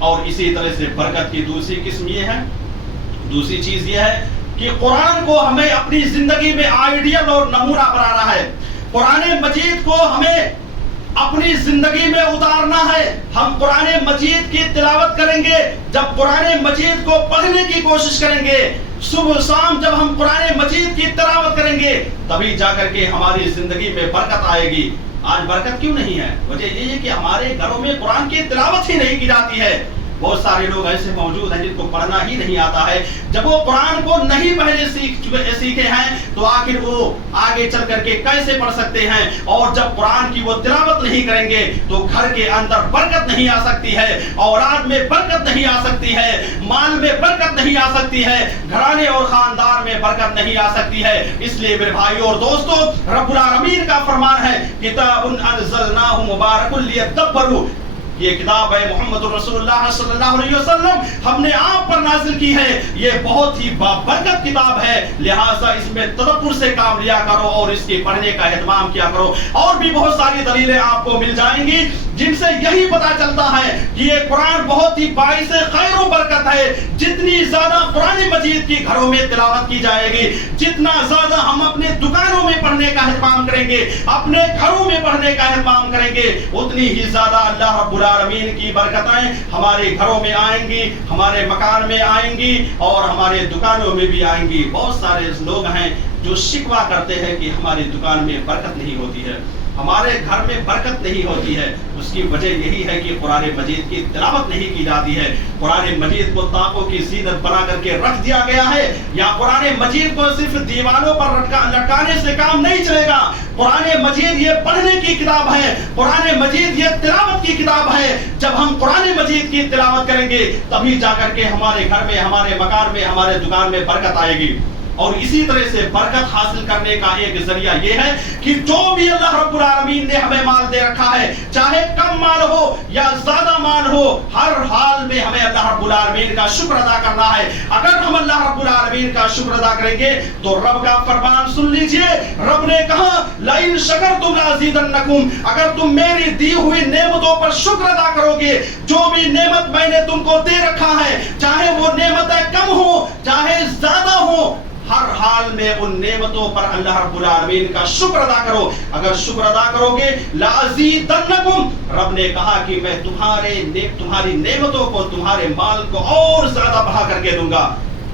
اور اسی طرح سے برکت کی دوسری قسم یہ ہے, دوسری چیز یہ ہے کہ قرآن کو ہمیں اپنی زندگی میں آئیڈیل اور نمونہ بنانا ہے. قرآن مجید کو ہمیں اپنی زندگی میں اتارنا ہے. ہم قرآن مجید کی تلاوت کریں گے, جب قرآن مجید کو پڑھنے کی کوشش کریں گے, صبح شام جب ہم قرآن مجید کی تلاوت کریں گے تبھی جا کر کے ہماری زندگی میں برکت آئے گی. آج برکت کیوں نہیں ہے؟ وجہ یہ ہے کہ ہمارے گھروں میں قرآن کی تلاوت ہی نہیں کی جاتی ہے. بہت سارے لوگ ایسے موجود ہیں جن کو پڑھنا ہی نہیں آتا ہے. جب وہ قرآن کو نہیں پہلے سیکھے ہیں تو آخر وہ آگے چل کر کے کیسے پڑھ سکتے ہیں؟ اور جب قرآن کی وہ تلاوت نہیں کریں گے تو گھر کے اندر برکت نہیں آ سکتی ہے, اولاد میں برکت نہیں آ سکتی ہے, مال میں برکت نہیں آ سکتی ہے, گھرانے اور خاندان میں برکت نہیں آ سکتی ہے. اس لیے میرے بھائیو اور دوستو, رب العالمین کا فرمان ہے, کتاب انزلناہ مبارک لیدبروا, یہ کتاب ہے محمد رسول اللہ صلی اللہ علیہ وسلم ہم نے آپ پر نازل کی ہے، یہ بہت ہی بابرکت کتاب ہے، لہٰذا اس میں تدبر سے کام لیا کرو اور اس کے پڑھنے کا اہتمام کیا کرو۔ اور بھی بہت ساری دلیلیں آپ کو مل جائیں گی جن سے یہی پتا چلتا ہے کہ یہ قرآن بہت ہی باعث خیر و برکت ہے۔ جتنی زیادہ قرآن مجید کی گھروں میں تلاوت کی جائے گی، جتنا زیادہ ہم اپنے دکانوں میں پڑھنے کا اہتمام کریں گے، اپنے گھروں میں پڑھنے کا اہتمام کریں گے، اتنی ہی زیادہ اللہ رب العالمین کی برکتیں ہمارے گھروں میں آئیں گی، ہمارے مکان میں آئیں گی اور ہمارے دکانوں میں بھی آئیں گی۔ بہت سارے لوگ ہیں جو شکوہ کرتے ہیں کہ ہماری دکان میں برکت نہیں ہوتی ہے، ہمارے گھر میں برکت نہیں ہوتی ہے۔ اس کی وجہ یہی ہے کہ قرآن مجید کی تلاوت نہیں کی جاتی ہے۔ قرآن مجید کو طاقوں کی زینت بنا کر کے رکھ دیا گیا ہے، یا قرآن مجید کو صرف دیواروں پر لٹکانے سے کام نہیں چلے گا۔ قرآن مجید یہ پڑھنے کی کتاب ہے، قرآن مجید یہ تلاوت کی کتاب ہے۔ جب ہم قرآن مجید کی تلاوت کریں گے تبھی جا کر کے ہمارے گھر میں، ہمارے مکان میں، ہمارے دکان میں برکت آئے گی۔ اور اسی طرح سے برکت حاصل کرنے کا ایک ذریعہ یہ ہے کہ جو بھی اللہ رب العالمین نے ہمیں مال دے رکھا ہے، چاہے کم مال ہو یا زیادہ مال ہو، ہر حال میں ہمیں اللہ رب العالمین کا شکر ادا کرنا ہے۔ اگر ہم اللہ رب العالمین کا شکر ادا کریں گے تو رب کا فرمان سن لیجئے، رب نے کہا لَإِن شَكَرْتُمْ لَأَزِيدَنَّكُمْ، اگر تم میری دی ہوئی نعمتوں پر شکر ادا کرو گے، جو بھی نعمت میں نے تم کو دے رکھا ہے، چاہے وہ نعمتیں کم ہو چاہے زیادہ ہو، ہر حال میں ان نعمتوں پر اللہ رب العالمین کا شکر ادا کرو۔ اگر شکر ادا کرو گے لَأَزِيدَنَّكُمْ، رب نے کہا کہ میں تمہاری نعمتوں کو، تمہارے مال کو اور زیادہ بڑھا کر کے دوں گا۔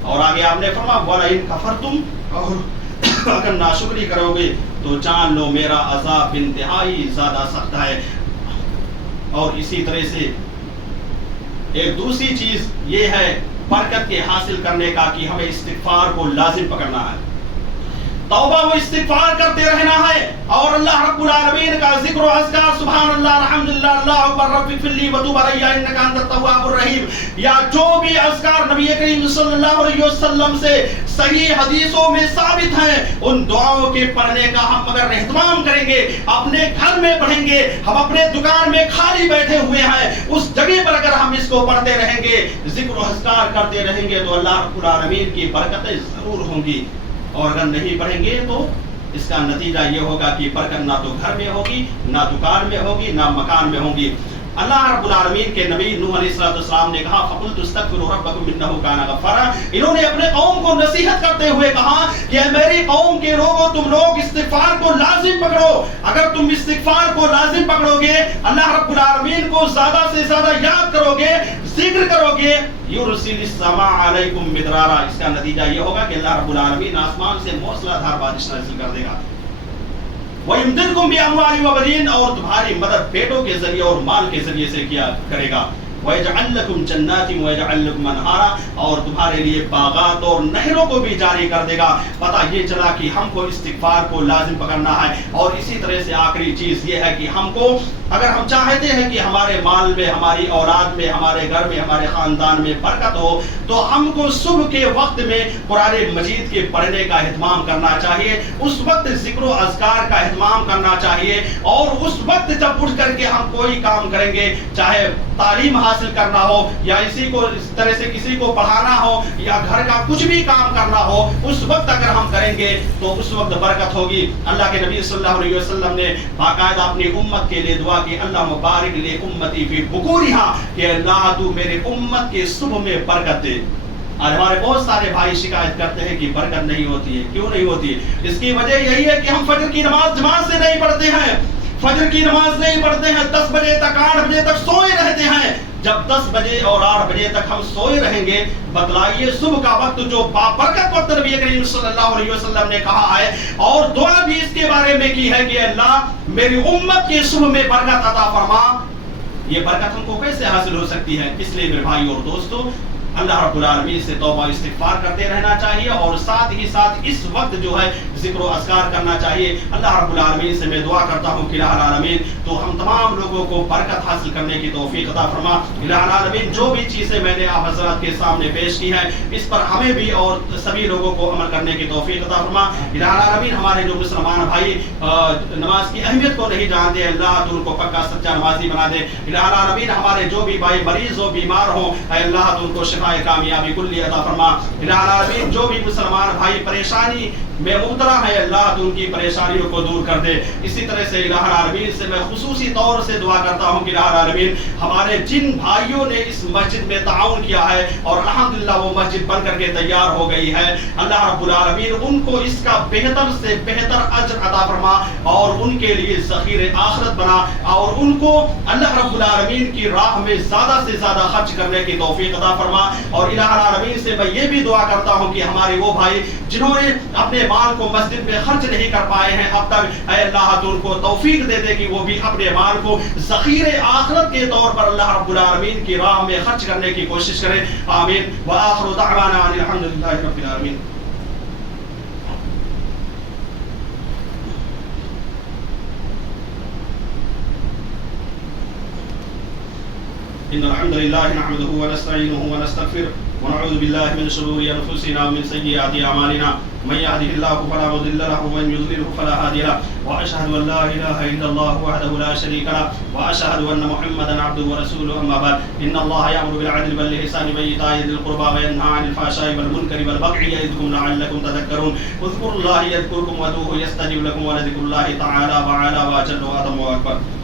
اور آگے آپ نے فرمایا وَلَئِن كَفَرْتُمْ، اور اگر ناشکری کرو گے تو جان لو میرا عذاب انتہائی زیادہ سخت ہے۔ اور اسی طرح سے ایک دوسری چیز یہ ہے برکت کے حاصل کرنے کا کہ ہمیں استغفار کو لازم پکڑنا ہے، توبہ و استغفار کرتے رہنا ہے، اور اللہ رب العالمین کا ذکر و اذکار سبحان اللہ الحمدللہ اللہ اکبر رب اغفر لی وتوب علی انک انت التواب الرحیم، یا جو بھی اذکار نبی کریم صلی اللہ علیہ وسلم سے صحیح حدیثوں میں ثابت ہیں، ان دعاؤں کے پڑھنے کا ہم اگر اہتمام کریں گے، اپنے گھر میں پڑھیں گے، ہم اپنے دکان میں خالی بیٹھے ہوئے ہیں، اس جگہ پر اگر ہم اس کو پڑھتے رہیں گے، ذکر و اذکار کرتے رہیں گے تو اللہ رب العالمین کی برکتیں ضرور ہوں گی۔ اور اگر نہیں پڑھیں گے تو اس کا نتیجہ یہ ہوگا کہ برکت نہ تو گھر میں ہوگی، نہ دکان میں ہوگی، نہ مکان میں ہوگی۔ اللہ رب العالمین کے نبی نوح علیہ السلام نے کہا فَقُلْتُ اسْتَغْفِرُوا رَبَّكُمْ إِنَّهُ كَانَ غَفَّارًا، انہوں نے اپنے قوم کو نصیحت کرتے ہوئے کہا کہ اے میری قوم کے لوگوں، تم لوگ استغفار کو لازم پکڑو۔ اگر تم استغفار کو لازم پکڑو گے، اللہ رب العالمین کو زیادہ سے زیادہ یاد کرو گے، ذکر کرو گے، یُرْسِلِ السَّمَاءَ عَلَيْكُمْ مِدْرَارًا، اس کا نتیجہ یہ ہوگا کہ اللہ رب العالمین آسمان سے موسلا دھار بارش نازل کر دے گا۔ وَيُمْدِدْكُمْ بِأَمْوَالٍ وَبَنِينَ، اور تمہاری مدد بیٹوں کے ذریعے اور مال کے ذریعے سے کیا کرے گا۔ وَيَجْعَلْ لَكُمْ جَنَّاتٍ وَيَجْعَلْ لَكُمْ أَنْهَارًا، اور تمہارے لیے باغات اور نہروں کو بھی جاری کر دے گا۔ پتہ یہ چلا کہ ہم کو استغفار کو لازم پکڑنا ہے۔ اور اسی طرح سے آخری چیز یہ ہے کہ ہم کو اگر ہم چاہتے ہیں کہ ہمارے مال میں، ہماری اولاد میں، ہمارے گھر میں، ہمارے خاندان میں برکت ہو، تو ہم کو صبح کے وقت میں قرآن مجید کے پڑھنے کا اہتمام کرنا چاہیے، اس وقت ذکر و اذکار کا اہتمام کرنا چاہیے، اور اس وقت جب اٹھ کر کے ہم کوئی کام کریں گے، چاہے تعلیم حاصل کرنا ہو یا اسی کو اس طرح سے کسی کو پڑھانا ہو یا گھر کا کچھ بھی کام کرنا ہو، اس وقت اگر ہم کریں گے تو اس وقت برکت ہوگی۔ اللہ کے نبی صلی اللہ علیہ وسلم نے باقاعدہ اپنی امت کے لیے دعا کی اللہ مبارک لی امتی فی بکورہا، کہ اللہ تو میرے امت کے صبح میں برکت دے۔ آج ہمارے بہت سارے بھائی شکایت کرتے ہیں کہ برکت نہیں ہوتی ہے۔ کیوں نہیں ہوتی ہے؟ اس کی وجہ یہی ہے کہ ہم فجر کی نماز جماعت سے نہیں پڑھتے ہیں، فجر کی نماز نہیں پڑھتے ہیں، 10 بجے تک 8 بجے تک سوئے رہتے ہیں۔ جب 10 بجے اور 8 بجے تک ہم سوئے رہیں گے، بتلائیے صبح کا وقت جو بابرکت وقت نبی کریم صلی اللہ علیہ وسلم نے کہا ہے، اور دعا بھی اس کے بارے میں کی ہے کہ اللہ میری امت کے صبح میں برکت عطا فرما، یہ برکت ہم کو کیسے حاصل ہو سکتی ہے؟ اس لیے میرے بھائی اور دوستو، اللہ رب العالمین سے توبہ استغفار کرتے رہنا چاہیے، اور ساتھ ہی ساتھ اس وقت جو ہے ذکر و اذکار کرنا چاہیے۔ اللہ رب العالمین سے میں دعا کرتا ہوں کہ الہ العالمین تو ہم تمام لوگوں کو برکت حاصل کرنے کی توفیق عطا فرما۔ الہ العالمین جو بھی چیزیں میں نے آپ حضرات کے سامنے پیش کی ہیں اس پر ہمیں بھی اور سبھی لوگوں کو عمل کرنے کی توفیق عطا فرما۔ الہ العالمین ہمارے جو مسلمان بھائی نماز کی اہمیت کو نہیں جانتے، اللہ تو ان کو پکا سچا نمازی بنا دے۔ الہ العالمین ہمارے جو بھی بھائی مریض ہو بیمار ہوں اے اللہ تو ان کو شفا کامیابی کلی عطا فرما۔ الہ العالمین جو بھی مسلمان بھائی پریشانی میں مبتلا ہے اللہ تو ان کی پریشانیوں کو دور کر دے۔ اسی طرح سے الہ العالمین سے میں خصوصی طور سے دعا کرتا ہوں کہ الہ العالمین ہمارے جن بھائیوں نے اس مسجد میں تعاون کیا ہے اور الحمدللہ وہ مسجد بن کر کے تیار ہو گئی ہے، اللہ رب العالمین ان کو اس کا بہتر سے بہتر اجر عطا فرما اور ان کے لیے ذخیرہ آخرت بنا، اور ان کو اللہ رب العالمین کی راہ میں زیادہ سے زیادہ خرچ کرنے کی توفیق عطا فرما۔ اور الہ العالمین سے میں یہ بھی دعا کرتا ہوں کہ ہمارے وہ بھائی جنہوں نے اپنے مال کو مسجد میں خرچ نہیں کر پائے ہیں اب تک، اے اللہ تو ان کو توفیق دے دے کہ وہ بھی اپنے مال کو ذخیرہ آخرت کے طور پر اللہ رب العالمین کی راہ میں خرچ کرنے کی کوشش کریں۔ آمین۔ وآخر دعوانا ان الحمدللہ رب العالمین۔ ان الحمد لله نحمده ونستعينه ونستغفره ونعوذ بالله من شرور انفسنا ومن سيئات اعمالنا، من يهده الله فلا مضل له ومن يضلل فلا هادي له، واشهد ان لا اله الا الله وحده لا شريك له، واشهد ان محمدا عبده ورسوله. اما بعد، ان الله يأمر بالعدل والإحسان وإيتاء ذي القربى وينهى عن الفحشاء والمنكر والبغي يعظكم لعلكم تذكرون. اذكروا الله يذكركم وادعوه يستجب لكم، ولذكر الله تعالى وعلى وجل وأعظم وأكبر.